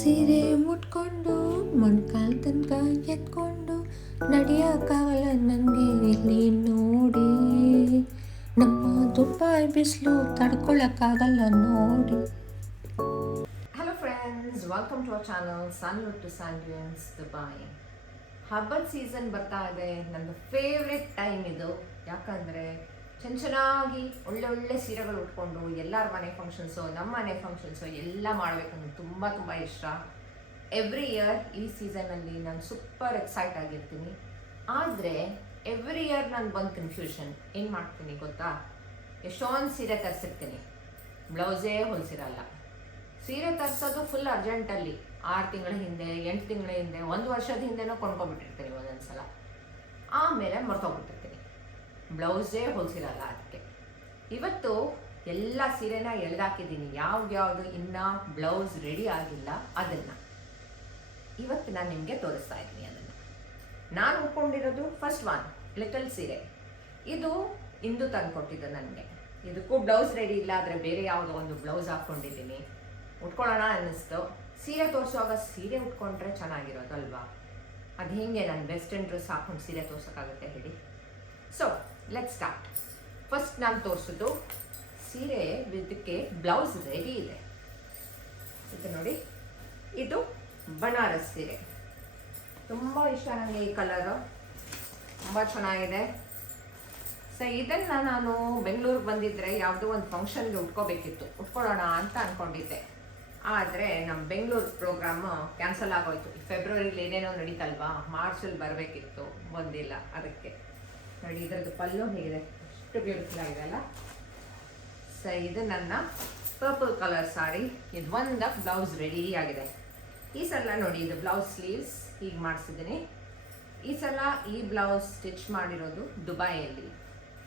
ಸೀರೆ ಮುಟ್ಕೊಂಡು ಮೊಣ್ಕಾಲ್ ತನಕ ಎತ್ಕೊಂಡು ನಡೆಯೋಕ್ಕಾಗಲ್ಲ ನನಗೆ ಇಲ್ಲಿ ನೋಡಿ, ನಮ್ಮ ದುಬಾಯ್ ಬಿಸಿಲು ತಡ್ಕೊಳಕ್ಕಾಗಲ್ಲ ನೋಡಿ. Hello friends, welcome to our channel ಸನ್ವುಡ್ ಟು ಸ್ಯಾಂಡ್ವಿನ್ಸ್ ದುಬಾಯ್. ಹಬ್ಬದ ಸೀಸನ್ ಬರ್ತಾ ಇದೆ. ನನ್ನ ಫೇವ್ರೆಟ್ ಟೈಮ್ ಇದು. ಯಾಕಂದರೆ ಚೆನ್ನಾಗಿ ಒಳ್ಳೆ ಸೀರೆಗಳು ಉಟ್ಕೊಂಡು ಎಲ್ಲರ ಮನೆ ಫಂಕ್ಷನ್ಸು, ನಮ್ಮ ಮನೆ ಫಂಕ್ಷನ್ಸು ಎಲ್ಲ ಮಾಡಬೇಕಂತ ತುಂಬ ತುಂಬ ಇಷ್ಟ. ಎವ್ರಿ ಇಯರ್ ಈ ಸೀಸನಲ್ಲಿ ನಾನು ಸೂಪರ್ ಎಕ್ಸೈಟ್ ಆಗಿರ್ತೀನಿ. ಆದರೆ ಎವ್ರಿ ಇಯರ್ ನಾನು ಬಂದು ಕನ್ಫ್ಯೂಷನ್ ಏನು ಮಾಡ್ತೀನಿ ಗೊತ್ತಾ? ಎಷ್ಟೊಂದು ಸೀರೆ ತರಿಸಿರ್ತೀನಿ, ಬ್ಲೌಸೇ ಹೊಲಿಸಿರಲ್ಲ. ಸೀರೆ ತರಿಸೋದು ಫುಲ್ ಅರ್ಜೆಂಟಲ್ಲಿ 6 ತಿಂಗಳ ಹಿಂದೆ, 8 ತಿಂಗಳ ಹಿಂದೆ, 1 ವರ್ಷದ ಹಿಂದೆನೂ ಕೊಂಡ್ಕೊಬಿಟ್ಟಿರ್ತೀನಿ ಒಂದೊಂದು ಸಲ. ಆಮೇಲೆ ಮರ್ತೋಗ್ಬಿಟ್ಟಿರ್ತೀನಿ, ಬ್ಲೌಸೇ ಹೊಲಿಸಿರಲ್ಲ. ಅದಕ್ಕೆ ಇವತ್ತು ಎಲ್ಲ ಸೀರೆನ ಎಳ್ದಾಕಿದ್ದೀನಿ. ಯಾವ್ದು ಇನ್ನೂ ಬ್ಲೌಸ್ ರೆಡಿ ಆಗಿಲ್ಲ ಅದನ್ನು ಇವತ್ತು ನಾನು ನಿಮಗೆ ತೋರಿಸ್ತಾ ಇದ್ದೀನಿ. ಅದನ್ನು ನಾನು ಉಟ್ಕೊಂಡಿರೋದು ಫಸ್ಟ್ ಒನ್ ಲಿಟಲ್ ಸೀರೆ. ಇದು ಇಂದು ತಂದು ಕೊಟ್ಟಿದ್ದು ನನಗೆ. ಇದಕ್ಕೂ ಬ್ಲೌಸ್ ರೆಡಿ ಇಲ್ಲ, ಆದರೆ ಬೇರೆ ಯಾವುದೋ ಒಂದು ಬ್ಲೌಸ್ ಹಾಕ್ಕೊಂಡಿದ್ದೀನಿ. ಉಟ್ಕೊಳ್ಳೋಣ ಅನ್ನಿಸ್ತು. ಸೀರೆ ತೋರಿಸುವಾಗ ಸೀರೆ ಉಟ್ಕೊಂಡ್ರೆ ಚೆನ್ನಾಗಿರೋದು ಅಲ್ವಾ? ಅದು ಹೇಗೆ ನಾನು ವೆಸ್ಟರ್ನ್ ಡ್ರೆಸ್ ಹಾಕ್ಕೊಂಡು ಸೀರೆ ತೋರ್ಸೋಕ್ಕಾಗುತ್ತೆ ಹೇಳಿ? So let's start. ಫಸ್ಟ್ ನಾನು ತೋರಿಸೋದು ಸೀರೆ, ಇದಕ್ಕೆ ಬ್ಲೌಸ್ ರೆಡಿ ಇದೆ. ಇದು ನೋಡಿ, ಇದು ಬನಾರಸ್ ಸೀರೆ. ತುಂಬ ಇಷ್ಟ ನನಗೆ ಈ ಕಲರು, ತುಂಬ ಚೆನ್ನಾಗಿದೆ. ಸೊ ಇದನ್ನು ನಾನು ಬೆಂಗಳೂರಿಗೆ ಬಂದಿದ್ದರೆ ಯಾವುದೋ ಒಂದು ಫಂಕ್ಷನ್ಗೆ ಉಟ್ಕೊಳ್ಳೋಣ ಅಂತ ಅಂದ್ಕೊಂಡಿದ್ದೆ. ಆದರೆ ನಮ್ಮ ಬೆಂಗಳೂರು ಪ್ರೋಗ್ರಾಮು ಕ್ಯಾನ್ಸಲ್ ಆಗೋಯ್ತು. ಫೆಬ್ರವರಿಲಿ ಏನೇನೋ ನಡೀತಲ್ವಾ, ಮಾರ್ಚಲ್ಲಿ ಬರಬೇಕಿತ್ತು, ಬಂದಿಲ್ಲ. ಅದಕ್ಕೆ ನೋಡಿ, ಇದರದ್ದು ಪಲ್ಲು ಹೇಗಿದೆ, ಎಷ್ಟು ಬ್ಯೂಟಿಫುಲ್ ಆಗಿದೆ ಅಲ್ಲ? ಸೊ ಇದು ನನ್ನ ಪರ್ಪಲ್ ಕಲರ್ ಸಾರಿ. ಇದು ಒಂದು ಬ್ಲೌಸ್ ರೆಡಿ ಆಗಿದೆ. ಈ ಸಲ ನೋಡಿ, ಇದು ಬ್ಲೌಸ್ ಸ್ಲೀವ್ಸ್ ಹೀಗೆ ಮಾಡಿಸಿದ್ದೀನಿ. ಈ ಸಲ ಈ ಬ್ಲೌಸ್ ಸ್ಟಿಚ್ ಮಾಡಿರೋದು ದುಬೈಯಲ್ಲಿ.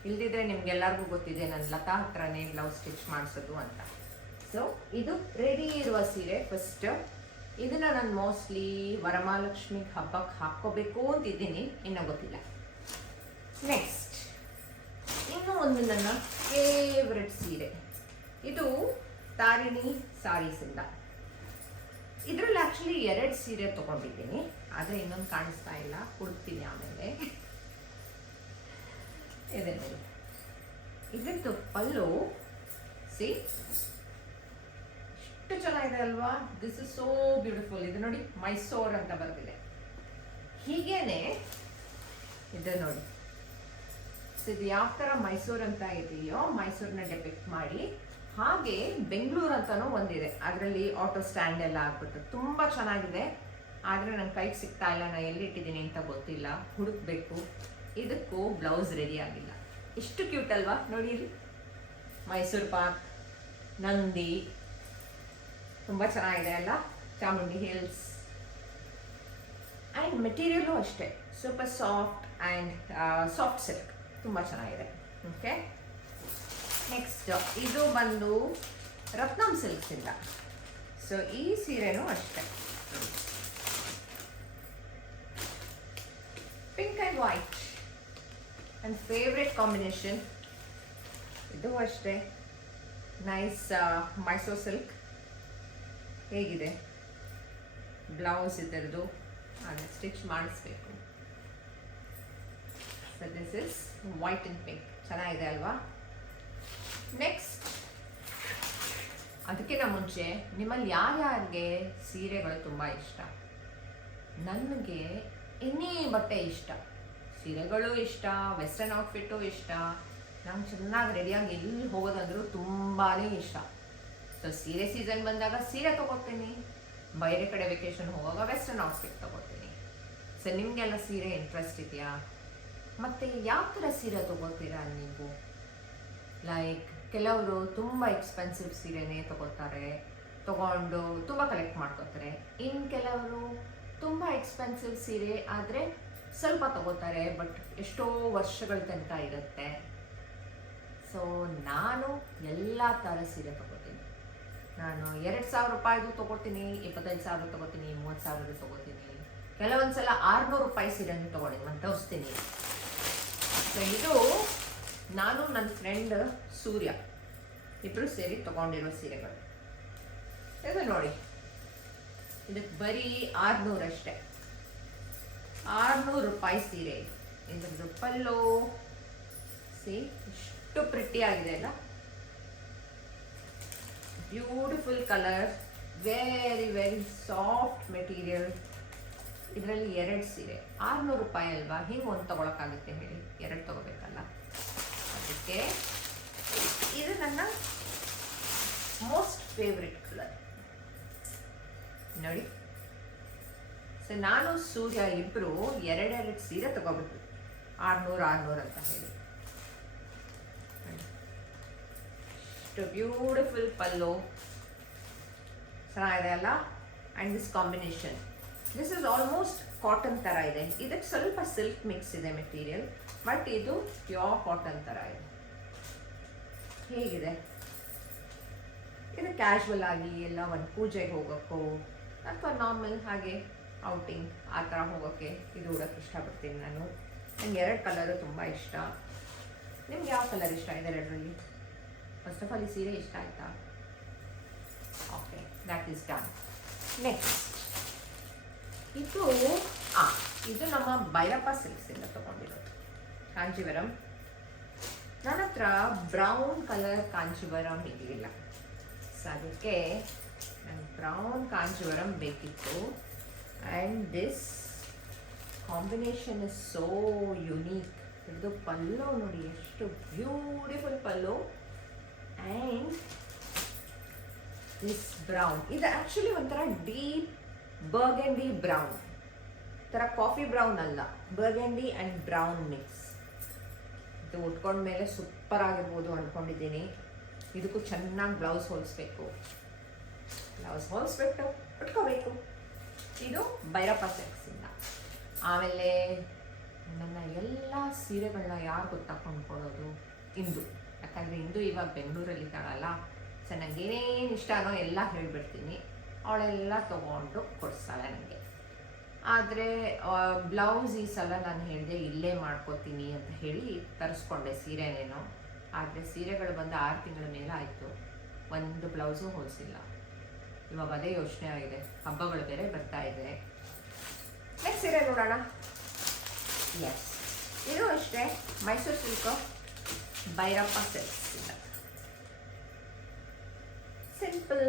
ಇಲ್ದಿದ್ರೆ ನಿಮ್ಗೆಲ್ಲರಿಗೂ ಗೊತ್ತಿದೆ, ನನ್ನ ಲತಾ ಹತ್ರನೇ ಬ್ಲೌಸ್ ಸ್ಟಿಚ್ ಮಾಡಿಸೋದು ಅಂತ. ಸೊ ಇದು ರೆಡಿ ಇರುವ ಸೀರೆ ಫಸ್ಟ್. ಇದನ್ನು ನಾನು ಮೋಸ್ಟ್ಲಿ ವರಮಹಾಲಕ್ಷ್ಮಿಗೆ ಹಬ್ಬಕ್ಕೆ ಹಾಕ್ಕೋಬೇಕು ಅಂತಿದ್ದೀನಿ, ಇನ್ನೂ ಗೊತ್ತಿಲ್ಲ. ನೆಕ್ಸ್ಟ್ ಇನ್ನೂ ಒಂದು ನನ್ನ ಫೇವ್ರೆಟ್ ಸೀರೆ. ಇದು ತಾರಿಣಿ ಸಾರೀಸಿಂದ. ಇದರಲ್ಲಿ ಆ್ಯಕ್ಚುಲಿ 2 ಸೀರೆ ತೊಗೊಂಡಿದ್ದೀನಿ, ಆದರೆ ಇನ್ನೊಂದು ಕಾಣಿಸ್ತಾ ಇಲ್ಲ, ಹುಡುಕ್ತೀನಿ ಆಮೇಲೆ. ಇದೆ ನೋಡಿ, ಇದರದ್ದು ಪಲ್ಲು ಸಿ ಎಷ್ಟು ಚೆನ್ನಾಗಿದೆ ಅಲ್ವಾ? This is so beautiful. ಇದು ನೋಡಿ, ಮೈಸೂರು ಅಂತ ಬರೆದಿದೆ. ಹೀಗೇನೆ ಇದು ನೋಡಿ, ಇದು ಯಾವ ಥರ ಮೈಸೂರು ಅಂತ ಇದೆಯೋ ಮೈಸೂರನ್ನ ಡೆಪಿಕ್ಟ್ ಮಾಡಿ, ಹಾಗೆ ಬೆಂಗಳೂರು ಅಂತಲೂ ಒಂದಿದೆ. ಅದರಲ್ಲಿ ಆಟೋ ಸ್ಟ್ಯಾಂಡ್ ಎಲ್ಲ ಆಗ್ಬಿಟ್ಟು ತುಂಬ ಚೆನ್ನಾಗಿದೆ. ಆದರೆ ನನ್ನ ಕೈಗೆ ಸಿಗ್ತಾ ಇಲ್ಲ, ನಾನು ಎಲ್ಲಿಟ್ಟಿದ್ದೀನಿ ಅಂತ ಗೊತ್ತಿಲ್ಲ, ಹುಡುಕ್ಬೇಕು. ಇದಕ್ಕೂ ಬ್ಲೌಸ್ ರೆಡಿ ಆಗಿಲ್ಲ. ಎಷ್ಟು ಕ್ಯೂಟ್ ಅಲ್ವಾ? ನೋಡಿರಿ, ಮೈಸೂರು ಪಾಕ್, ನಂದಿ, ತುಂಬ ಚೆನ್ನಾಗಿದೆ ಅಲ್ಲ? ಚಾಮುಂಡಿ ಹಿಲ್ಸ್. ಆ್ಯಂಡ್ ಮೆಟೀರಿಯಲು ಅಷ್ಟೇ super soft and soft silk, ತುಂಬ ಚೆನ್ನಾಗಿದೆ. ಓಕೆ, ನೆಕ್ಸ್ಟ್ ಇದು ಬಂದು ರತ್ನಂ ಸಿಲ್ಕ್ಸಿಂದ. ಸೊ ಈ ಸೀರೆನೂ ಅಷ್ಟೇ ಪಿಂಕ್ ಆ್ಯಂಡ್ ವೈಟ್, ನನ್ನ ಫೇವ್ರೆಟ್ ಕಾಂಬಿನೇಷನ್. ಇದು ಅಷ್ಟೇ ನೈಸ್ ಮೈಸೂರು ಸಿಲ್ಕ್. ಹೇಗಿದೆ ಬ್ಲೌಸ್ ಇದರದು? ಅದನ್ನು ಸ್ಟಿಚ್ ಮಾಡಿಸ್ಬೇಕು. So this is white and pink, ಚೆನ್ನಾಗಿದೆ ಅಲ್ವಾ? ನೆಕ್ಸ್ಟ್, ಅದಕ್ಕಿಂತ ಮುಂಚೆ ನಿಮ್ಮಲ್ಲಿ ಯಾರ್ಯಾರಿಗೆ ಸೀರೆಗಳು ತುಂಬ ಇಷ್ಟ? ನನಗೆ ಎನಿ ಬಟ್ಟೆ ಇಷ್ಟ, ಸೀರೆಗಳು ಇಷ್ಟ, ವೆಸ್ಟರ್ನ್ ಔಟ್ಫಿಟ್ಟು ಇಷ್ಟ. ನಂಗೆ ಚೆನ್ನಾಗಿ ರೆಡಿಯಾಗಿ ಎಲ್ಲಿ ಹೋಗೋದಂದ್ರೂ ತುಂಬಾ ಇಷ್ಟ. ಸೊ ಸೀರೆ ಸೀಸನ್ ಬಂದಾಗ ಸೀರೆ ತೊಗೋತೀನಿ, ಬೇರೆ ಕಡೆ ವೆಕೇಶನ್ ಹೋಗುವಾಗ ವೆಸ್ಟರ್ನ್ ಔಟ್ಫಿಟ್ ತೊಗೋತೀನಿ. ಸೊ ನಿಮಗೆಲ್ಲ ಸೀರೆ ಇಂಟ್ರೆಸ್ಟ್ ಇದೆಯಾ? ಮತ್ತು ಯಾವ ಥರ ಸೀರೆ ತೊಗೋತೀರಾ ನೀವು? ಲೈಕ್ ಕೆಲವರು ತುಂಬ ಎಕ್ಸ್ಪೆನ್ಸಿವ್ ಸೀರೆನೇ ತೊಗೊಂಡು ತುಂಬ ಕಲೆಕ್ಟ್ ಮಾಡ್ಕೋತಾರೆ. ಇನ್ನು ಕೆಲವರು ತುಂಬ ಎಕ್ಸ್ಪೆನ್ಸಿವ್ ಸೀರೆ ಆದರೆ ಸ್ವಲ್ಪ ತೊಗೋತಾರೆ, ಬಟ್ ಎಷ್ಟೋ ವರ್ಷಗಳ ತನಕ ಇರುತ್ತೆ. ಸೊ ನಾನು ಎಲ್ಲ ಥರ ಸೀರೆ ತೊಗೋತೀನಿ. ನಾನು 2,000 ರೂಪಾಯಿದು ತೊಗೋತೀನಿ, 25,000 ತೊಗೋತೀನಿ, 30,000 ತೊಗೋತೀನಿ. ಕೆಲವೊಂದು ಸಲ 600 ರೂಪಾಯಿ ಸೀರೆನೂ ತೊಗೊಂಡಿದ್ದೀನಿ, ನಾನು ತೋರಿಸ್ತೀನಿ. ಸೊ ಇದು ನಾನು ನನ್ನ ಫ್ರೆಂಡ್ ಸೂರ್ಯ ಇಬ್ಬರು ಸೇರಿ ತೊಗೊಂಡಿರೋ ಸೀರೆಗಳು. ಇದು ನೋಡಿ, ಇದಕ್ಕೆ ಬರೀ 600 ಅಷ್ಟೇ, 600 ರೂಪಾಯಿ ಸೀರೆ ಇದು. ಇದ್ರದ್ದು ಪಲ್ಲು ಸಿ ಎಷ್ಟು ಪ್ರಿಟಿ ಆಗಿದೆ ಅಲ್ಲ, beautiful colour, very very soft material. ಇದರಲ್ಲಿ 2 ಸೀರೆ, 600 ರೂಪಾಯಿ ಅಲ್ವಾ, ಹಿಂಗೆ ಒಂದು ತೊಗೊಳಕ್ಕಾಗುತ್ತೆ ಹೇಳಿ, 2 ತೊಗೋಬೇಕಲ್ಲ. ಅದಕ್ಕೆ ಇದು ನನ್ನ ಮೋಸ್ಟ್ ಫೇವ್ರೆಟ್ ಕಲರ್ ನೋಡಿ. ಸೊ ನಾನು ಸೂರ್ಯ ಇಬ್ಬರು 2 ಸೀರೆ ತಗೋಬಿಟ್ವಿ, 600 ಅಂತ ಹೇಳಿ. ಇಷ್ಟು ಬ್ಯೂಟಿಫುಲ್ ಪಲ್ಲು ಚೆನ್ನಾಗಿದೆ ಅಲ್ಲ. And this combination, this is almost cotton ಥರ ಇದೆ. ಇದಕ್ಕೆ ಸ್ವಲ್ಪ ಸಿಲ್ಕ್ ಮಿಕ್ಸ್ ಇದೆ ಮೆಟೀರಿಯಲ್, ಬಟ್ ಇದು ಪ್ಯೂರ್ ಕಾಟನ್ ಥರ ಇದೆ. ಹೇಗಿದೆ ಇದು? ಕ್ಯಾಶುವಲ್ ಆಗಿ ಎಲ್ಲ ಒಂದು ಪೂಜೆಗೆ ಹೋಗೋಕ್ಕೋ ಅಥವಾ ನಾರ್ಮಲ್ ಹಾಗೆ ಔಟಿಂಗ್ ಆ ಥರ ಹೋಗೋಕ್ಕೆ ಇದು ಉಡೋಕ್ಕೆ ಇಷ್ಟಪಡ್ತೀನಿ ನಾನು. ನನಗೆ 2 ಕಲರು ತುಂಬ ಇಷ್ಟ. ನಿಮ್ಗೆ ಯಾವ ಕಲರ್ ಇಷ್ಟ ಇದೆ 2ರಲ್ಲಿ? ಫಸ್ಟ್ ಆಫ್ ಆಲ್ ಈ ಸೀರೆ ಇಷ್ಟ ಆಯ್ತಾ? Okay, that is done. Next ಇದು ನಮ್ಮ ಭೈರಪ್ಪ ಸಿಲ್ಕ್ಸಿಂದ ತೊಗೊಂಡಿರೋದು ಕಾಂಚೀವರಂ. ನನ್ನ ಹತ್ರ ಬ್ರೌನ್ ಕಲರ್ ಕಾಂಚೀವರಂ ಇರಲಿಲ್ಲ, ಸೊ ಅದಕ್ಕೆ ನಂಗೆ ಬ್ರೌನ್ ಕಾಂಚೀವರಂ ಬೇಕಿತ್ತು. And this combination is so unique. ಇದು ಪಲ್ಲು ನೋಡಿ, ಎಷ್ಟು beautiful pallu. And this brown, ಇದು ಆ್ಯಕ್ಚುಲಿ ಒಂಥರ ಡೀಪ್ ಬರ್ಗೆಂಡಿ ಬ್ರೌನ್ ಥರ, ಕಾಫಿ ಬ್ರೌನ್ ಅಲ್ಲ, ಬರ್ಗೆಂಡಿ ಆ್ಯಂಡ್ ಬ್ರೌನ್ ಮಿಕ್ಸ್. ಇದು ಉಟ್ಕೊಂಡ್ಮೇಲೆ ಸೂಪರ್ ಆಗಿರ್ಬೋದು ಅಂದ್ಕೊಂಡಿದ್ದೀನಿ. ಇದಕ್ಕೂ ಚೆನ್ನಾಗಿ ಬ್ಲೌಸ್ ಹೊಲಿಸ್ಬೇಕು, ಉಟ್ಕೋಬೇಕು. ಇದು ಭೈರಪ್ಪ ಸಿಲ್ಕ್ಸಿಂದ. ಆಮೇಲೆ ನನ್ನ ಎಲ್ಲ ಸೀರೆಗಳನ್ನ ಯಾರು ಗೊತ್ತಾಕೊಂಡ್ಕೊಳ್ಳೋದು? ಇಂದು. ಯಾಕಂದರೆ ಇಂದು ಇವಾಗ ಬೆಂಗಳೂರಲ್ಲಿ ಇದ್ದಾಳಲ್ಲ, ಸೊ ನನಗೆ ಏನೇನು ಇಷ್ಟನೋ ಎಲ್ಲ ಹೇಳಿಬಿಡ್ತೀನಿ, ಅವಳೆಲ್ಲ ತೊಗೊಂಡು ಕೊಡಿಸ್ತಾಳೆ ನನಗೆ. ಆದರೆ ಬ್ಲೌಸ್ ಈ ಸಲ ನಾನು ಹೇಳಿದೆ ಇಲ್ಲೇ ಮಾಡ್ಕೋತೀನಿ ಅಂತ ಹೇಳಿ ತರಿಸ್ಕೊಂಡೆ ಸೀರೆನೇನೋ. ಆದರೆ ಸೀರೆಗಳು ಬಂದು 6 ತಿಂಗಳ ಮೇಲೆ ಆಯಿತು, ಒಂದು ಬ್ಲೌಸು ಹೊಲಿಸಿಲ್ಲ. ಇವಾಗ ಅದೇ ಯೋಚನೆ ಆಗಿದೆ, ಹಬ್ಬಗಳು ಬೇರೆ ಬರ್ತಾ ಇದೆ. ನೆಕ್ಸ್ಟ್ ಸೀರೆ ನೋಡೋಣ. ಎಸ್, ಇದು ಅಷ್ಟೇ ಮೈಸೂರು ಸಿಲ್ಕು ಭೈರಪ್ಪ ಸಿಲ್ಕ್ಸ್ ಇಂದ. ಸಿಂಪಲ್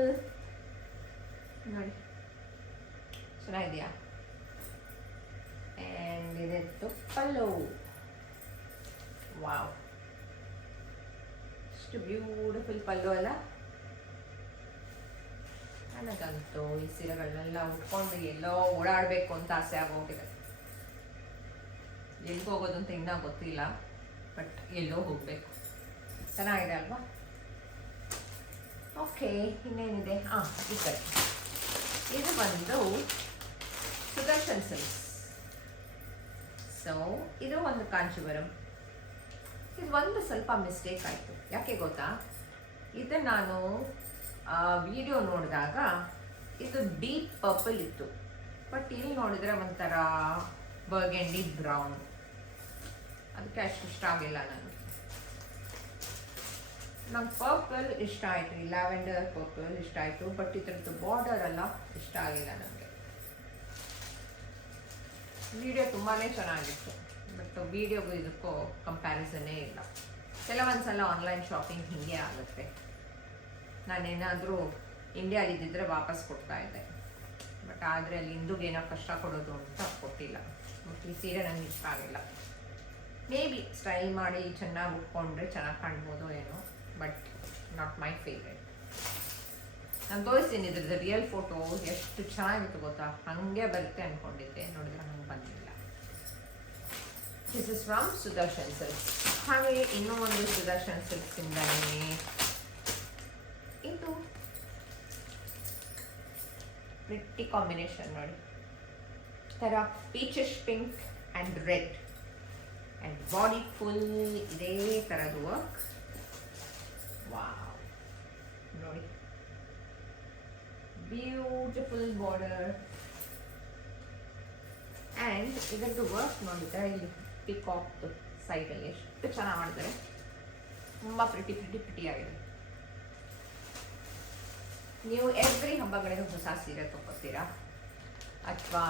ನೋಡಿ, ಚೆನ್ನಾಗಿದೆಯಾ? ಆ್ಯಂಡ್ ಇದಿತ್ತು ಪಲ್ಲು. ವಾವ್, ಎಷ್ಟು ಬ್ಯೂಟಿಫುಲ್ ಪಲ್ಲು ಅಲ್ಲ. ನನಗಂತೂ ಈ ಸೀರೆಗಳನ್ನೆಲ್ಲ ಉಟ್ಕೊಂಡು ಎಲ್ಲೋ ಓಡಾಡಬೇಕು ಅಂತ ಆಸೆ ಆಗೋಗಿದೆ. ಎಲ್ಲಿಗೆ ಹೋಗೋದು ಅಂತ ಇನ್ನೂ ಗೊತ್ತಿಲ್ಲ, ಬಟ್ ಎಲ್ಲೋ ಹೋಗಬೇಕು. ಚೆನ್ನಾಗಿದೆ ಅಲ್ವಾ? ಓಕೆ, ಇನ್ನೇನಿದೆ? ಈ ಕಡೆ ಇದು ಬಂದು ಸುದರ್ಶನ್ ಸಿಲ್ಕ್ಸ್. ಸೊ ಇದು ಒಂದು ಕಾಂಚೀವರಂ. ಇದು ಒಂದು ಸ್ವಲ್ಪ ಮಿಸ್ಟೇಕ್ ಆಯಿತು. ಯಾಕೆ ಗೊತ್ತಾ? ಇದು ನಾನು ವಿಡಿಯೋ ನೋಡಿದಾಗ ಇದು ಡೀಪ್ ಪರ್ಪಲ್ ಇತ್ತು, ಬಟ್ ಇಲ್ಲಿ ನೋಡಿದರೆ ಒಂಥರ ಬರ್ಗೆಂಡಿ ಬ್ರೌನ್. ಅದಕ್ಕೆ ಅಷ್ಟು ಇಷ್ಟ ಆಗಿಲ್ಲ ನನಗೆ. ನಂಗೆ ಪರ್ಪಲ್ ಇಷ್ಟ ಆಯಿತು, ಈ ಲ್ಯಾವೆಂಡರ್ ಪರ್ಪಲ್ ಇಷ್ಟ ಆಯಿತು, ಬಟ್ ಇದರದ್ದು ಬಾರ್ಡರ್ ಎಲ್ಲ ಇಷ್ಟ ಆಗಿಲ್ಲ ನನಗೆ. ವಿಡಿಯೋ ತುಂಬಾ ಚೆನ್ನಾಗಿತ್ತು, ಬಟ್ ವಿಡಿಯೋಗೂ ಇದಕ್ಕೂ ಕಂಪ್ಯಾರಿಸನ್ನೇ ಇಲ್ಲ. ಕೆಲವೊಂದ್ಸಲ ಆನ್ಲೈನ್ ಶಾಪಿಂಗ್ ಹೀಗೆ ಆಗುತ್ತೆ. ನಾನೇನಾದರೂ ಇಂಡಿಯಾಲಿದ್ದಿದ್ರೆ ವಾಪಸ್ ಕೊಡ್ತಾ ಇದ್ದೆ, ಬಟ್ ಆದರೆ ಅಲ್ಲಿ ಹಿಂದೂಗೆ ಏನೋ ಕಷ್ಟ ಕೊಡೋದು ಅಂತ ಕೊಟ್ಟಿಲ್ಲ. ಬಟ್ ಈ ಸೀರೆ ನನಗೆ ಇಷ್ಟ ಆಗಿಲ್ಲ. ಮೇ ಬಿ ಸ್ಟೈಲ್ ಮಾಡಿ ಚೆನ್ನಾಗಿ ಉಟ್ಕೊಂಡ್ರೆ ಚೆನ್ನಾಗಿ ಕಾಣ್ಬೋದು ಏನೋ, ಬಟ್ ನಾಟ್ ಮೈ ಫೇವ್ರೇಟ್. ನಾನು ತೋರಿಸ್ತೀನಿ ಇದ್ರದ್ದು ರಿಯಲ್ ಫೋಟೋ, ಎಷ್ಟು ಚೆನ್ನಾಗಿತ್ತು ಗೊತ್ತಾ? ಹಾಗೆ ಬರುತ್ತೆ ಅಂದ್ಕೊಂಡಿದ್ದೆ, ನೋಡಿದ್ರೆ ಹಂಗೆ ಬಂದಿಲ್ಲ. This is from Sudarshan silks. ಹಾಗೆ ಇನ್ನೂ ಒಂದು ಸುದರ್ಶನ್ ಸಿಲ್ಕ್ಸಿಂದನೇ ಇದು ಪ್ರಿಟ್ಟಿ ಕಾಂಬಿನೇಷನ್ ನೋಡಿ, ಥರ peaches pink and red and body full ಇದೇ ಥರದ್ದು ವರ್ಕ್. ವಾವ್, ನೋಡಿ, ಬ್ಯೂಟಿಫುಲ್ ಬಾರ್ಡರ್. ಆ್ಯಂಡ್ ಇದರದ್ದು ವರ್ಕ್ ನೋಡಿದ್ರೆ ಇಲ್ಲಿ ಪಿಕಾಕ್ದು ಸೈಡಲ್ಲಿ ಎಷ್ಟು ಚೆನ್ನಾಗಿ ಮಾಡಿದ್ದಾರೆ. ತುಂಬ ಪ್ರಿಟಿ ಆಗಿದೆ. ನೀವು ಎವ್ರಿ ಹಬ್ಬಗಳಿಗೆ ಹೊಸ ಸೀರೆ ತೊಗೋತೀರಾ, ಅಥವಾ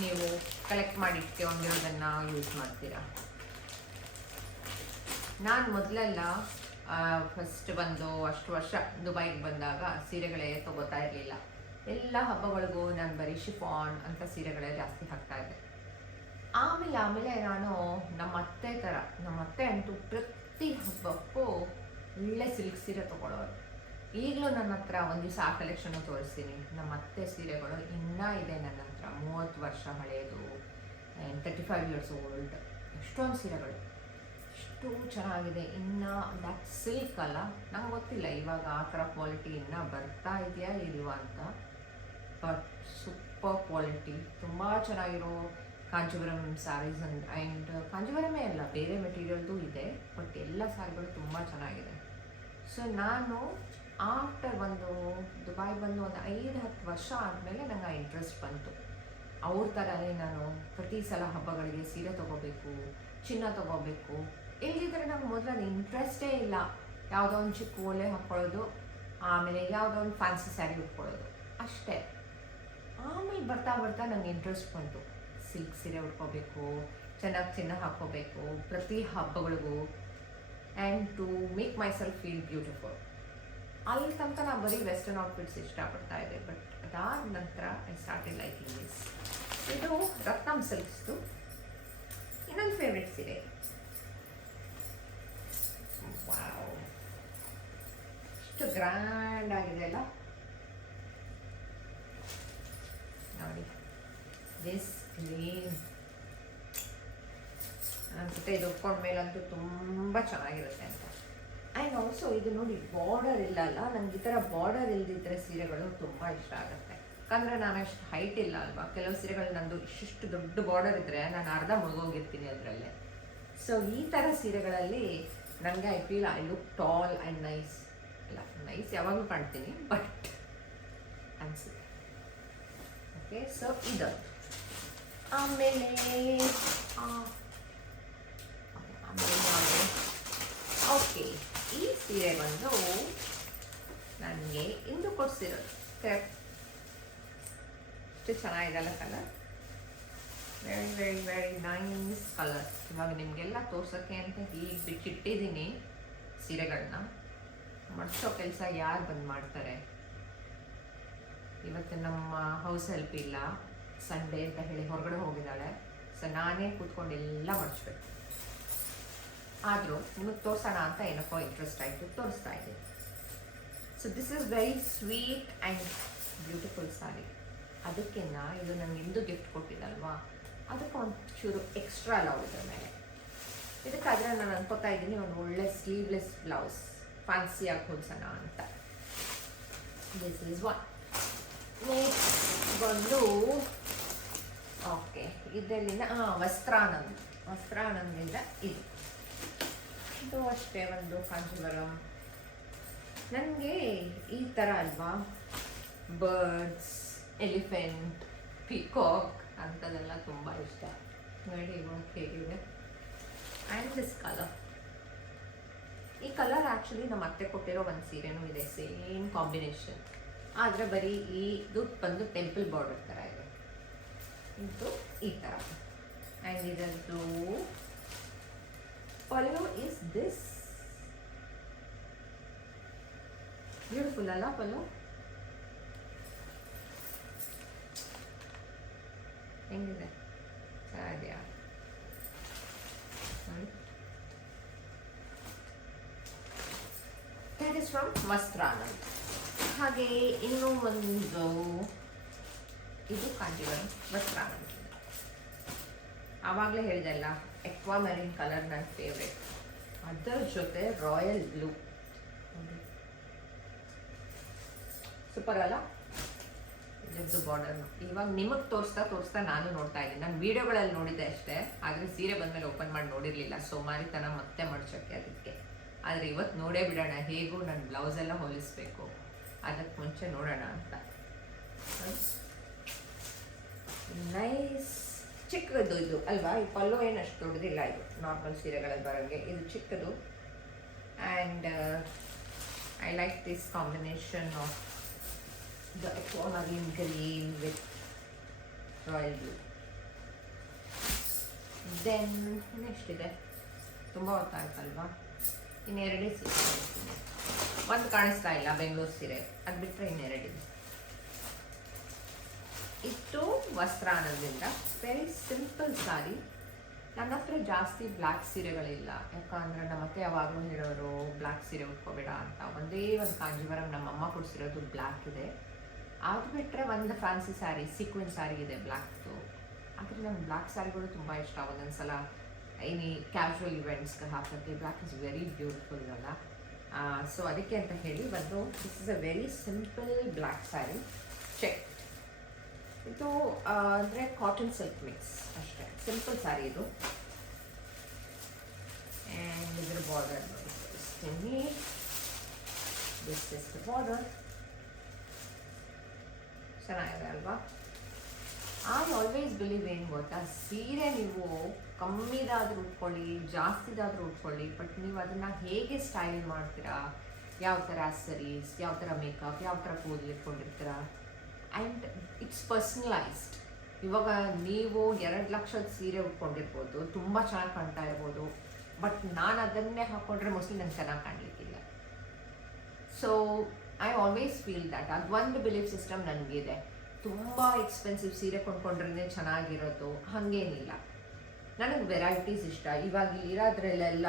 ನೀವು ಕಲೆಕ್ಟ್ ಮಾಡಿ ಇಟ್ಕೊಂಡಿರೋದನ್ನು ಯೂಸ್ ಮಾಡ್ತೀರಾ? ನಾನು ಮೊದಲೆಲ್ಲ ಫಸ್ಟ್ ಬಂದು ಅಷ್ಟು ವರ್ಷ ದುಬೈಗೆ ಬಂದಾಗ ಸೀರೆಗಳೇ ತೊಗೋತಾ ಇರಲಿಲ್ಲ. ಎಲ್ಲ ಹಬ್ಬಗಳಿಗೂ ನಾನು ಬರೀ ಶಿಫಾನ್ ಅಂತ ಸೀರೆಗಳೇ ಜಾಸ್ತಿ ಹಾಕ್ತಾಯಿದ್ದೆ. ಆಮೇಲೆ ನಾನು ನಮ್ಮ ಅತ್ತೆ ಅಂತೂ ಪ್ರತಿ ಹಬ್ಬಕ್ಕೂ ಒಳ್ಳೆ ಸಿಲ್ಕ್ ಸೀರೆ ತೊಗೊಳೋರು. ಈಗಲೂ ನನ್ನ ಹತ್ರ ಒಂದು ದಿವಸ ಆ ಕಲೆಕ್ಷನ್ನು ತೋರಿಸ್ತೀನಿ. ನಮ್ಮ ಅತ್ತೆ ಸೀರೆಗಳು ಇನ್ನೂ ಇದೆ ನನ್ನ ಹತ್ರ, 30 ವರ್ಷ ಹಳೆಯದು, 35 ಇಯರ್ಸ್ ಓಲ್ಡ್. ಎಷ್ಟೊಂದು ಸೀರೆಗಳು, ಎಷ್ಟು ಚೆನ್ನಾಗಿದೆ. ಇನ್ನು ದಟ್ ಸಿಲ್ಕ್ ಅಲ್ಲ, ನಂಗೆ ಗೊತ್ತಿಲ್ಲ ಇವಾಗ ಆ ಥರ ಕ್ವಾಲಿಟಿ ಇನ್ನೂ ಬರ್ತಾ ಇದೆಯಾ ಇಲ್ವಾ ಅಂತ. ಬಟ್ ಸೂಪರ್ ಕ್ವಾಲಿಟಿ, ತುಂಬ ಚೆನ್ನಾಗಿರೋ ಕಾಂಜೀವರಂ ಸ್ಯಾರೀಸ್ ಆ್ಯಂಡ್ ಕಾಂಜೀವರಮೇ ಅಲ್ಲ, ಬೇರೆ ಮೆಟೀರಿಯಲ್ದು ಇದೆ. ಬಟ್ ಎಲ್ಲ ಸ್ಯಾರಿಗಳು ತುಂಬ ಚೆನ್ನಾಗಿದೆ. ಸೊ ನಾನು ಆಫ್ಟರ್ ದುಬೈ ಬಂದು ಒಂದು 5-10 ವರ್ಷ ಆದಮೇಲೆ ನಂಗೆ ಆ ಇಂಟ್ರೆಸ್ಟ್ ಬಂತು. ಅವ್ರ ಥರನೇ ನಾನು ಪ್ರತಿ ಸಲ ಹಬ್ಬಗಳಿಗೆ ಸೀರೆ ತೊಗೋಬೇಕು, ಚಿನ್ನ ತೊಗೋಬೇಕು. ಇಲ್ಲದಿದ್ದರೆ ನಂಗೆ ಮೊದಲು ಇಂಟ್ರೆಸ್ಟೇ ಇಲ್ಲ. ಯಾವುದೋ ಒಂದು ಚಿಕ್ಕ ಓಲೆ ಹಾಕ್ಕೊಳ್ಳೋದು, ಆಮೇಲೆ ಯಾವುದೋ ಒಂದು ಫ್ಯಾನ್ಸಿ ಸ್ಯಾರಿ ಉಟ್ಕೊಳ್ಳೋದು ಅಷ್ಟೇ. ಆಮೇಲೆ ಬರ್ತಾ ನಂಗೆ ಇಂಟ್ರೆಸ್ಟ್ ಬಂತು. ಸಿಲ್ಕ್ ಸೀರೆ ಉಟ್ಕೋಬೇಕು, ಚೆನ್ನಾಗಿ ಚಿನ್ನ ಹಾಕ್ಕೋಬೇಕು ಪ್ರತಿ ಹಬ್ಬಗಳಿಗೂ, and to make myself feel beautiful. ಅಲ್ಲಿ ತನಕ ನಾನು ಬರೀ ವೆಸ್ಟರ್ನ್ ಔಟ್ಫಿಟ್ಸ್ ಇಷ್ಟಪಡ್ತಾ ಇದ್ದೆ. ಬಟ್ ಅದಾದ ನಂತರ ಐ ಸ್ಟಾರ್ಟೆಡ್ ಲೈಕಿಂಗ್ ದಿಸ್. ಇದು ರತ್ನಂ ಸಿಲ್ಕ್ಸ್ದು ಇನ್ನೊಂದು ಫೇವ್ರೆಟ್ ಸೀರೆ. ವಾವ್, ಎಷ್ಟು ಗ್ರ್ಯಾಂಡ್ ಆಗಿದೆ ಅಲ್ಲ ನೋಡಿ. ದಿಸ್ ಗ್ರೀನ್ ಅನ್ಸುತ್ತೆ ಇದು ಉಟ್ಕೊಂಡ್ಮೇಲಂತೂ ತುಂಬ ಚೆನ್ನಾಗಿರುತ್ತೆ ಅಂತ. ಆ್ಯಂಡ್ ಆಲ್ಸೋ ಇದು ನೋಡಿ, ಬಾರ್ಡರ್ ಇಲ್ಲಲ್ಲ, ನನಗೆ ಈ ಥರ ಬಾರ್ಡರ್ ಇಲ್ದಿದ್ರೆ ಸೀರೆಗಳು ತುಂಬ ಇಷ್ಟ ಆಗುತ್ತೆ. ಯಾಕಂದರೆ ನಾನು ಅಷ್ಟು ಹೈಟ್ ಇಲ್ಲ ಅಲ್ವಾ. ಕೆಲವು ಸೀರೆಗಳು ನಂದು ಇಷ್ಟು ದೊಡ್ಡ ಬಾರ್ಡರ್ ಇದ್ದರೆ ನಾನು ಅರ್ಧ ಮುಳುಗೋಗಿರ್ತೀನಿ ಅದರಲ್ಲೇ. ಸೊ ಈ ಥರ ಸೀರೆಗಳಲ್ಲಿ ನನಗೆ I feel I look tall and nice. ಇಲ್ಲ, ನೈಸ್ ಯಾವಾಗಲೂ ಕಾಣ್ತೀನಿ, ಬಟ್ ಅನಿಸುತ್ತೆ. ಓಕೆ, ಸೊ ಇದು ಆಮೇಲೆ ಓಕೆ, ಈ ಸೀರೆ ಬಂದು ನನಗೆ ಇಂದು ಕೊಡಿಸಿರೋದು. ಎಷ್ಟು ಚೆನ್ನಾಗಿದೆಲ್ಲ colour, very very very nice colour. ಇವಾಗ ನಿಮಗೆಲ್ಲ ತೋರ್ಸೋಕ್ಕೆ ಅಂತ ಹೀಗೆ ಬಿಚ್ಚಿಟ್ಟಿದ್ದೀನಿ ಸೀರೆಗಳನ್ನ. ಮಡ್ಚೋ ಕೆಲಸ ಯಾರು ಬಂದು ಮಾಡ್ತಾರೆ? ಇವತ್ತು ನಮ್ಮ ಹೌಸ್ ಹೆಲ್ಪ್ ಇಲ್ಲ, ಸಂಡೇ ಅಂತ ಹೇಳಿ ಹೊರಗಡೆ ಹೋಗಿದ್ದಾಳೆ. ಸೊ ನಾನೇ ಕೂತ್ಕೊಂಡು ಎಲ್ಲ ಮಡ್ಚಬೇಕು. ಆದರೂ ನಿಮಗೆ ತೋರಿಸೋಣ ಅಂತ ಏನಕ್ಕೋ ಇಂಟ್ರೆಸ್ಟ್ ಆಯಿತು, ತೋರಿಸ್ತಾ ಇದ್ದೀನಿ. So this is very sweet and beautiful sari. ಅದಕ್ಕಿಂತ ಇದು ನನಗೆ ಇಂದು ಗಿಫ್ಟ್ ಕೊಟ್ಟಿದ್ದಲ್ವಾ, ಅದಕ್ಕೆ ಒಂಚೂರು ಎಕ್ಸ್ಟ್ರಾ ಲವ್ ಇದ್ರ ಮೇಲೆ. ಇದಕ್ಕಾದರೆ ನಾನು ಅನ್ಕೋತಾ ಇದ್ದೀನಿ ಒಂದು ಒಳ್ಳೆ ಸ್ಲೀವ್ಲೆಸ್ ಬ್ಲೌಸ್ ಫ್ಯಾನ್ಸಿಯಾಗಿ ಹೊಲ್ಸೋಣ ಅಂತ. This is one. ನೆಕ್ಸ್ಟ್ ಬಂದು ಓಕೆ, ಇದರಲ್ಲಿನ ವಸ್ತ್ರಾನಂದಿಂದ ಇದು ಅಷ್ಟೇ ಒಂದು ಕಾಂಜೀವರಂ. ನನಗೆ ಈ ಥರ ಅಲ್ವಾ, ಬರ್ಡ್ಸ್, ಎಲಿಫೆಂಟ್, ಪಿಕಾಕ್ ಅಂಥದ್ದೆಲ್ಲ ತುಂಬ ಇಷ್ಟ. ನೋಡಿ ಇವಾಗ ಹೇಗಿದೆ. ಆ್ಯಂಡ್ ದಿಸ್ ಕಲರ್, ಈ ಕಲರ್ ಆ್ಯಕ್ಚುಲಿ ನಮ್ಮ ಅತ್ತೆ ಕೊಟ್ಟಿರೋ ಒಂದು ಸೀರೆನೂ ಇದೆ, ಸೇಮ್ ಕಾಂಬಿನೇಷನ್. ಆದರೆ ಬರೀ ಇದು ಬಂದು ಟೆಂಪಲ್ ಬಾರ್ಡರ್ ಥರ ಇದೆ, ಇದು ಈ ಥರ. ಆ್ಯಂಡ್ ಇದರದ್ದು ಪಲ್ಲು ಇಸ್ ದಿಸ್. ಬ್ಯೂಟಿಫುಲ್ ಅಲ್ಲ ಪಲ್ಲು? ಹೆಂಗಿದೆ? ಚೆನ್ನಾಗಿದೆಯಾ? That is from Vastranand. ಹಾಗೆ ಇನ್ನೂ ಒಂದು ಇದು ಕಾಂಜೀವರಂ ವಸ್ತ್ರಾನಂದ್. ಆವಾಗಲೇ ಹೇಳಿದೆಲ್ಲ, ಎಕ್ವಾ ಮೆರಿನ್ ಕಲರ್ ನನ್ನ ಫೇವ್ರೆಟ್. ಅದರ ಜೊತೆ ರಾಯಲ್ ಬ್ಲೂ, ಸೂಪರ್ ಅಲ್ಲ? ಇದರದ್ದು ಬಾರ್ಡರ್ನು ಇವಾಗ ನಿಮಗೆ ತೋರಿಸ್ತಾ ನಾನು ನೋಡ್ತಾ ಇದ್ದೀನಿ. ನಾನು ವೀಡಿಯೋಗಳಲ್ಲಿ ನೋಡಿದ್ದೆ ಅಷ್ಟೇ, ಆದರೆ ಸೀರೆ ಬಂದಮೇಲೆ ಓಪನ್ ಮಾಡಿ ನೋಡಿರಲಿಲ್ಲ, ಸೋಮಾರಿತನ ಮತ್ತೆ ಮಡ್ಚೋಕ್ಕೆ ಅದಕ್ಕೆ. ಆದರೆ ಇವತ್ತು ನೋಡೇ ಬಿಡೋಣ, ಹೇಗೂ ನನ್ನ ಬ್ಲೌಸೆಲ್ಲ ಹೊಲಿಸ್ಬೇಕು, ಅದಕ್ಕೆ ಮುಂಚೆ ನೋಡೋಣ ಅಂತ. ನೈಸ್ ಚಿಕ್ಕದು ಇದು ಅಲ್ವಾ, ಈ ಪಲ್ಲು ಏನು ಅಷ್ಟು ದೊಡ್ಡದಿಲ್ಲ, ಇದು ನಾರ್ಮಲ್ ಸೀರೆಗಳಲ್ಲಿ ಬರೋಂಗೆ ಇದು ಚಿಕ್ಕದು. And I like this combination of the aquamarine green with royal blue. Then ಇನ್ನೆಷ್ಟಿದೆ, ತುಂಬ ಹೊತ್ತಾಯ್ತಲ್ವಾ, ಇನ್ನೆರಡೇ ಸೀರೆ ತೋರಿಸ್ತೀನಿ. ಒಂದು ಕಾಣಿಸ್ತಾ ಇಲ್ಲ ಬೆಂಗಳೂರು ಸೀರೆ, ಅದು ಬಿಟ್ಟರೆ ಇನ್ನೆರಡಿದೆ. ಇಷ್ಟು ವಸ್ತ್ರಾನಂದದಿಂದ ವೆರಿ ಸಿಂಪಲ್ ಸಾರಿ. ನನ್ನ ಹತ್ರ ಜಾಸ್ತಿ ಬ್ಲ್ಯಾಕ್ ಸೀರೆಗಳಿಲ್ಲ, ಯಾಕಂದರೆ ನಮ್ಮ ಅತ್ತೆ ಯಾವಾಗಲೂ ಹೇಳೋರು ಬ್ಲ್ಯಾಕ್ ಸೀರೆ ಉಟ್ಕೋಬೇಡ ಅಂತ. ಒಂದೇ ಒಂದು ಕಾಂಜೀವರಂ ನಮ್ಮಮ್ಮ ಕೊಡಿಸಿರೋದು ಬ್ಲ್ಯಾಕ್ ಇದೆ. ಅದು ಬಿಟ್ಟರೆ ಒಂದು ಫ್ಯಾನ್ಸಿ ಸ್ಯಾರಿ, ಸೀಕ್ವೆನ್ಸ್ ಸ್ಯಾರಿ ಇದೆ ಬ್ಲ್ಯಾಕ್ದು. ಆದರೆ ನಂಗೆ ಬ್ಲ್ಯಾಕ್ ಸ್ಯಾರಿಗಳು ತುಂಬ ಇಷ್ಟ. ಒಂದೊಂದ್ಸಲ ಏನಿ ಕ್ಯಾಶುವಲ್ ಇವೆಂಟ್ಸ್ಗೆ ಹಾಕೋಕ್ಕೆ ಬ್ಲ್ಯಾಕ್ ಇಸ್ ವೆರಿ ಬ್ಯೂಟಿಫುಲ್ ಅಲ್ಲ. ಸೊ ಅದಕ್ಕೆ ಅಂತ ಹೇಳಿ ಬಂದು this is a very simple black sari. Check. ಇದು ಅಂದರೆ ಕಾಟನ್ ಸಿಲ್ಕ್ ಮಿಕ್ಸ್ ಅಷ್ಟೇ, ಸಿಂಪಲ್ ಸ್ಯಾರಿ ಇದು. ಆ್ಯಂಡ್ ಇದರ ಬಾರ್ಡರ್ ತೋರಿಸ್ತೀನಿ. This is the border. ಚೆನ್ನಾಗಿದೆ ಅಲ್ವಾ? ಐ ಆಲ್ವೇಸ್ ಬಿಲೀವ್ ಏನು ಗೊತ್ತಾ, ಸೀರೆ ನೀವು ಕಮ್ಮಿದಾದರೂ ಉಟ್ಕೊಳ್ಳಿ, ಜಾಸ್ತಿದಾದರೂ ಉಟ್ಕೊಳ್ಳಿ, ಬಟ್ ನೀವು ಅದನ್ನು ಹೇಗೆ ಸ್ಟೈಲ್ ಮಾಡ್ತೀರಾ, ಯಾವ ಥರ ಆಕ್ಸರೀಸ್, ಯಾವ ಥರ ಮೇಕಪ್, ಯಾವ ಥರ ಕೂದಲು ಇಟ್ಕೊಂಡಿರ್ತೀರಾ, ಆ್ಯಂಡ್ ಇಟ್ಸ್ ಪರ್ಸ್ನಲೈಸ್ಡ್. ಇವಾಗ ನೀವು 2 ಲಕ್ಷದ ಸೀರೆ ಉಟ್ಕೊಂಡಿರ್ಬೋದು, ತುಂಬ ಚೆನ್ನಾಗಿ ಕಾಣ್ತಾ ಇರ್ಬೋದು, ಬಟ್ ನಾನು ಅದನ್ನೇ ಹಾಕ್ಕೊಂಡ್ರೆ ಮೋಸ್ಟ್ಲಿ ನಂಗೆ ಚೆನ್ನಾಗಿ ಕಾಣಲಿಕ್ಕಿಲ್ಲ. So I always feel that ಅದೊಂದು ಬಿಲೀಫ್ ಸಿಸ್ಟಮ್ ನನಗಿದೆ. ತುಂಬ ಎಕ್ಸ್ಪೆನ್ಸಿವ್ ಸೀರೆ ಕೊಂಡ್ಕೊಂಡ್ರೆ ಚೆನ್ನಾಗಿರೋದು ಹಾಗೇನಿಲ್ಲ. ನನಗೆ ವೆರೈಟೀಸ್ ಇಷ್ಟ. ಇವಾಗ ಇರೋದ್ರಲ್ಲೆಲ್ಲ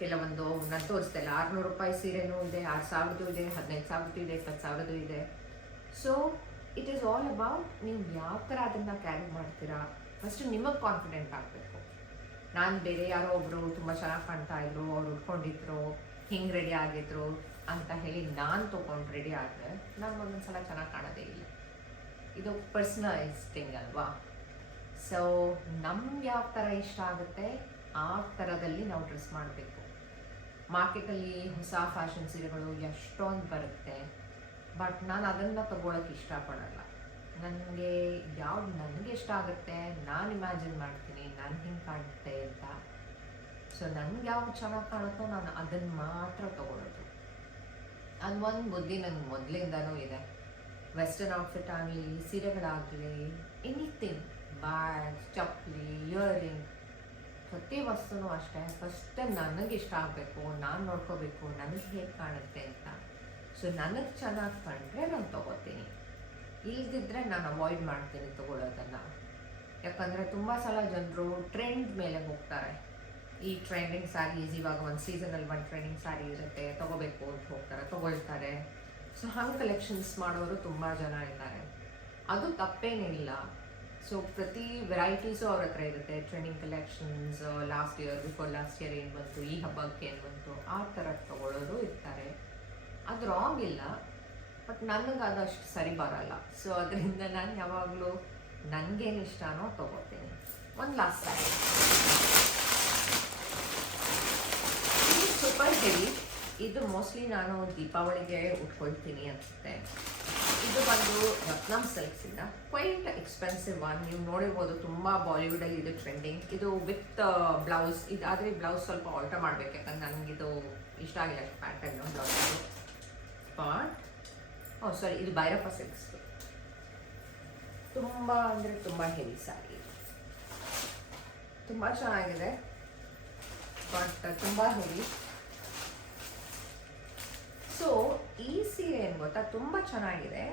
ಕೆಲವೊಂದು ನಾನು ತೋರಿಸ್ತಾ ಇಲ್ಲ, 600 ರೂಪಾಯಿ ಸೀರೆನೂ ಇದೆ, 6,000 ಇದೆ, 15,000 ಇದೆ, 20,000 ಇದೆ. So it is all about ನೀವು ಯಾವ ಥರ ಅದನ್ನು ಕ್ಯಾರಿ ಮಾಡ್ತೀರಾ. ಫಸ್ಟು ನಿಮಗೆ ಕಾನ್ಫಿಡೆಂಟ್ ಆಗಬೇಕು. ನಾನು ಬೇರೆ ಯಾರೋ ಒಬ್ಬರು ತುಂಬ ಚೆನ್ನಾಗಿ ಕಾಣ್ತಾ ಇದ್ರು, ಅವ್ರು ಉಟ್ಕೊಂಡಿದ್ರು, ಹಿಂಗೆ ರೆಡಿ ಆಗಿದ್ರು ಅಂತ ಹೇಳಿ ನಾನು ತೊಗೊಂಡು ರೆಡಿ ಆದರೆ ನಾನು ಒಂದೊಂದ್ಸಲ ಚೆನ್ನಾಗಿ ಕಾಣೋದೇ ಇಲ್ಲ. ಇದು ಪರ್ಸ್ನಲೈಸ್ಡಿಂಗ್ ಅಲ್ವಾ? ಸೊ ನಮ್ಗೆ ಯಾವ ಥರ ಇಷ್ಟ ಆಗುತ್ತೆ ಆ ಥರದಲ್ಲಿ ನಾವು ಡ್ರೆಸ್ ಮಾಡಬೇಕು. ಮಾರ್ಕೆಟಲ್ಲಿ ಹೊಸ ಫ್ಯಾಷನ್ ಸೀರೆಗಳು ಎಷ್ಟೊಂದು ಬರುತ್ತೆ, ಬಟ್ ನಾನು ಅದನ್ನು ತೊಗೊಳಕ್ಕೆ ಇಷ್ಟಪಡಲ್ಲ. ನನಗೆ ಯಾವ್ದು ನನಗೆ ಇಷ್ಟ ಆಗುತ್ತೆ ನಾನು ಇಮ್ಯಾಜಿನ್ ಮಾಡ್ತೀನಿ ನಾನು ಹಿಂಗೆ ಕಾಣುತ್ತೆ ಅಂತ. ಸೊ ನನಗೆ ಯಾವ್ದು ಚೆನ್ನಾಗಿ ಕಾಣುತ್ತೋ ನಾನು ಅದನ್ನು ಮಾತ್ರ ತೊಗೊಳೋದು. ಅದು ಒಂದು ಬುದ್ಧಿ ನನಗೆ ಮೊದಲಿಂದನೂ ಇದೆ. ವೆಸ್ಟರ್ನ್ ಔಟ್ಫಿಟ್ ಆಗಲಿ, ಸೀರೆಗಳಾಗಲಿ, ಎನಿಥಿಂಗ್, ಬ್ಯಾಗ್, ಚಪ್ಪಲಿ, ಇಯರಿಂಗ್, ಪ್ರತಿ ವಸ್ತುನೂ ಅಷ್ಟೇ ಫಸ್ಟ್ ನನಗೆ ಇಷ್ಟ ಆಗಬೇಕು, ನಾನು ನೋಡ್ಕೋಬೇಕು ನನಗೆ ಹೇಗೆ ಕಾಣುತ್ತೆ ಅಂತ. ಸೊ ನನಗೆ ಚೆನ್ನಾಗಿ ಕಂಡ್ರೆ ನಾನು ತೊಗೋತೀನಿ, ಇಲ್ದಿದ್ರೆ ನಾನು ಅವಾಯ್ಡ್ ಮಾಡ್ತೀನಿ ತೊಗೊಳೋದನ್ನು. ಯಾಕಂದರೆ ತುಂಬ ಸಲ ಜನರು ಟ್ರೆಂಡ್ ಮೇಲೆ ಹೋಗ್ತಾರೆ. ಈ ಟ್ರೆಂಡಿಂಗ್ ಸ್ಯಾರೀಸ್, ಇವಾಗ ಒಂದು ಸೀಸನಲ್ಲಿ ಒಂದು ಟ್ರೆಂಡಿಂಗ್ ಸ್ಯಾರಿ ಇರುತ್ತೆ, ತೊಗೋಬೇಕು ಅಂತ ಹೋಗ್ತಾರೆ, ತೊಗೊಳ್ತಾರೆ. ಸೊ ಹಂಗೆ ಕಲೆಕ್ಷನ್ಸ್ ಮಾಡೋರು ತುಂಬ ಜನ ಇದ್ದಾರೆ, ಅದು ತಪ್ಪೇನಿಲ್ಲ. ಸೊ ಪ್ರತಿ ವೆರೈಟೀಸು ಅವ್ರ ಹತ್ರ ಇರುತ್ತೆ. Trending collections last year, before last year ಏನು ಬಂತು, ಈ ಹಬ್ಬಕ್ಕೆ ಏನು ಬಂತು, ಆ ಥರ ತೊಗೊಳ್ಳೋರು ಇರ್ತಾರೆ. ಅದು ರಾಂಗ್ ಇಲ್ಲ, ಬಟ್ ನನಗೆ ಅದಷ್ಟು ಸರಿ ಬರಲ್ಲ. ಸೊ ಅದರಿಂದ ನಾನು ಯಾವಾಗಲೂ ನನಗೇನು ಇಷ್ಟನೋ ತೊಗೋತೀನಿ. ಒಂದು ಲಾಸ್ಟ್ ಸ್ಯಾರಿ, ಇದು ಸೂಪರ್ ಹೆವಿ. ಇದು ಮೋಸ್ಟ್ಲಿ ನಾನು ದೀಪಾವಳಿಗೆ ಉಟ್ಕೊಳ್ತೀನಿ ಅನಿಸುತ್ತೆ. ಇದು ಬಂದು ರತ್ನಂ ಸಿಲ್ಕ್ಸಿಂದ, ಕ್ವೈಟ್ ಎಕ್ಸ್ಪೆನ್ಸಿವ್ ಒನ್. ನೀವು ನೋಡಿರ್ಬೋದು ತುಂಬ ಬಾಲಿವುಡಲ್ಲಿ ಇದು ಟ್ರೆಂಡಿಂಗ್. ಇದು ವಿತ್ ಬ್ಲೌಸ್. ಇದಾದರೆ ಬ್ಲೌಸ್ ಸ್ವಲ್ಪ ಆಲ್ಟರ್ ಮಾಡಬೇಕು, ಯಾಕಂದ್ರೆ ನನಗಿದು ಇಷ್ಟ ಆಗಿಲ್ಲ ಅಷ್ಟು ಪ್ಯಾಟರ್ನು ಬ್ಲೌಸು. ಬಟ್ ಸಾರಿ, ಇದು ಭೈರಪ್ಪ ಸಿಲ್ಕ್ಸ್. ತುಂಬ ಅಂದರೆ ತುಂಬ ಹೆವಿ ಸ್ಯಾರಿ, ತುಂಬ ಚೆನ್ನಾಗಿದೆ, ಬಟ್ ತುಂಬ ಹೆವಿ. ಸೊ ಈ ಸೀರೆ ಏನು ಗೊತ್ತಾ, ತುಂಬ ಚೆನ್ನಾಗಿದೆ,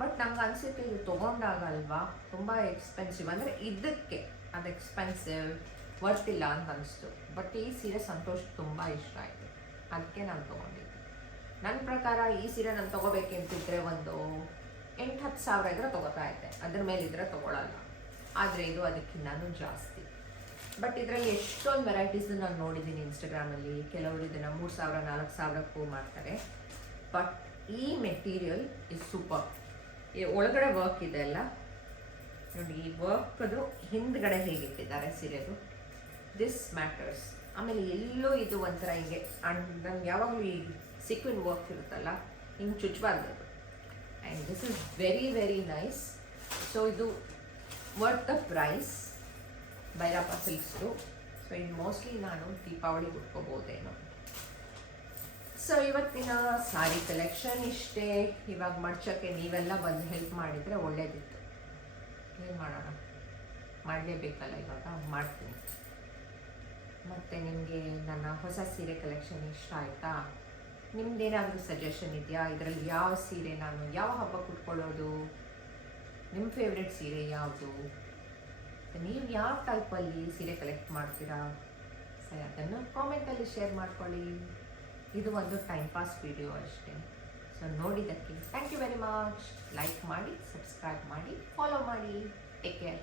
ಬಟ್ ನಂಗೆ ಅನಿಸುತ್ತೆ ಇದು ತೊಗೊಂಡಾಗಲ್ವಾ ತುಂಬ ಎಕ್ಸ್ಪೆನ್ಸಿವ್. ಅಂದರೆ ಇದಕ್ಕೆ ಅದು ಎಕ್ಸ್ಪೆನ್ಸಿವ್, ವರ್ತಿಲ್ಲ ಅಂತ ಅನಿಸ್ತು. ಬಟ್ ಈ ಸೀರೆ ಸಂತೋಷ್ ತುಂಬ ಇಷ್ಟ ಆಯಿತು, ಅದಕ್ಕೆ ನಾನು ತೊಗೊಂಡಿದ್ದೆ. ನನ್ನ ಪ್ರಕಾರ ಈ ಸೀರೆ ನಾನು ತೊಗೋಬೇಕಂತಿದ್ರೆ ಒಂದು 8-10 ಸಾವಿರ ಇದ್ರೆ ತೊಗೋತಾ ಇದ್ದೆ, ಅದ್ರ ಮೇಲಿದ್ರೆ ತೊಗೊಳಲ್ಲ. ಆದರೆ ಇದು ಅದಕ್ಕಿಂತನೂ ಜಾಸ್ತಿ. ಬಟ್ ಇದರಲ್ಲಿ ಎಷ್ಟೊಂದು ವೆರೈಟೀಸ್ ನಾನು ನೋಡಿದ್ದೀನಿ ಇನ್ಸ್ಟಾಗ್ರಾಮಲ್ಲಿ. ಕೆಲವರು ಇದನ್ನು 3,000-4,000ಕ್ಕೂ ಮಾಡ್ತಾರೆ. ಬಟ್ ಈ ಮೆಟೀರಿಯಲ್ ಇಸ್ ಸೂಪರ್. ಒಳಗಡೆ ವರ್ಕ್ ಇದೆ ಅಲ್ಲ ನೋಡಿ, ಈ ವರ್ಕದು ಹಿಂದ್ಗಡೆ ಹೇಗಿಟ್ಟಿದ್ದಾರೆ ಸೀರೆದು, ದಿಸ್ ಮ್ಯಾಟರ್ಸ್. ಆಮೇಲೆ ಎಲ್ಲೂ ಇದು ಒಂಥರ ಹಿಂಗೆ ನಂಗೆ ಯಾವಾಗಲೂ ಈ ಸೀಕ್ವೆನ್ ವರ್ಕ್ ಇರುತ್ತಲ್ಲ, ಹಿಂಗೆ ಚುಚ್ಚಬಾರ್ದು. And this is very very nice. So ಇದು ವರ್ತ್ ದ ಪ್ರೈಸ್, ಭೈರಪ್ಪ ಸಿಲ್ಕ್ಸ್ದು. ಸೊ ಇದು ಮೋಸ್ಟ್ಲಿ ನಾನು ದೀಪಾವಳಿಗೆ ಉಟ್ಕೋಬೋದೇನೋ. ಸೊ ಇವತ್ತಿನ ಸಾರಿ ಕಲೆಕ್ಷನ್ ಇಷ್ಟೇ. ಇವಾಗ ಮಡ್ಚೋಕ್ಕೆ ನೀವೆಲ್ಲ ಬಂದು ಹೆಲ್ಪ್ ಮಾಡಿದರೆ ಒಳ್ಳೇದಿತ್ತು. ಏನು ಮಾಡೋಣ. ಮಾಡಲೇಬೇಕಲ್ಲ, ಇವಾಗ ಮಾಡ್ತೀನಿ. ಮತ್ತು ನಿಮಗೆ ನನ್ನ ಹೊಸ ಸೀರೆ ಕಲೆಕ್ಷನ್ ಇಷ್ಟ ಆಯಿತಾ? ನಿಮ್ದೇನಾದರೂ ಸಜೆಷನ್ ಇದೆಯಾ? ಇದರಲ್ಲಿ ಯಾವ ಸೀರೆ ನಾನು ಯಾವ ಹಬ್ಬಕ್ಕೆ ಉಟ್ಕೊಳ್ಳೋದು? ನಿಮ್ಮ ಫೇವ್ರೆಟ್ ಸೀರೆ ಯಾವುದು? ನೀವು ಯಾವ ಟೈಪಲ್ಲಿ ಸೀರೆ ಕಲೆಕ್ಟ್ ಮಾಡ್ತೀರಾ? ಸರಿ, ಅದನ್ನು ಕಾಮೆಂಟಲ್ಲಿ ಶೇರ್ ಮಾಡ್ಕೊಳ್ಳಿ. ಇದು ಒಂದು ಟೈಮ್ ಪಾಸ್ ವಿಡಿಯೋ ಅಷ್ಟೇ. ಸೊ ನೋಡಿದ್ದಕ್ಕೆ thank you very much. Like ಮಾಡಿ, ಸಬ್ಸ್ಕ್ರೈಬ್ ಮಾಡಿ, ಫಾಲೋ ಮಾಡಿ. Take care.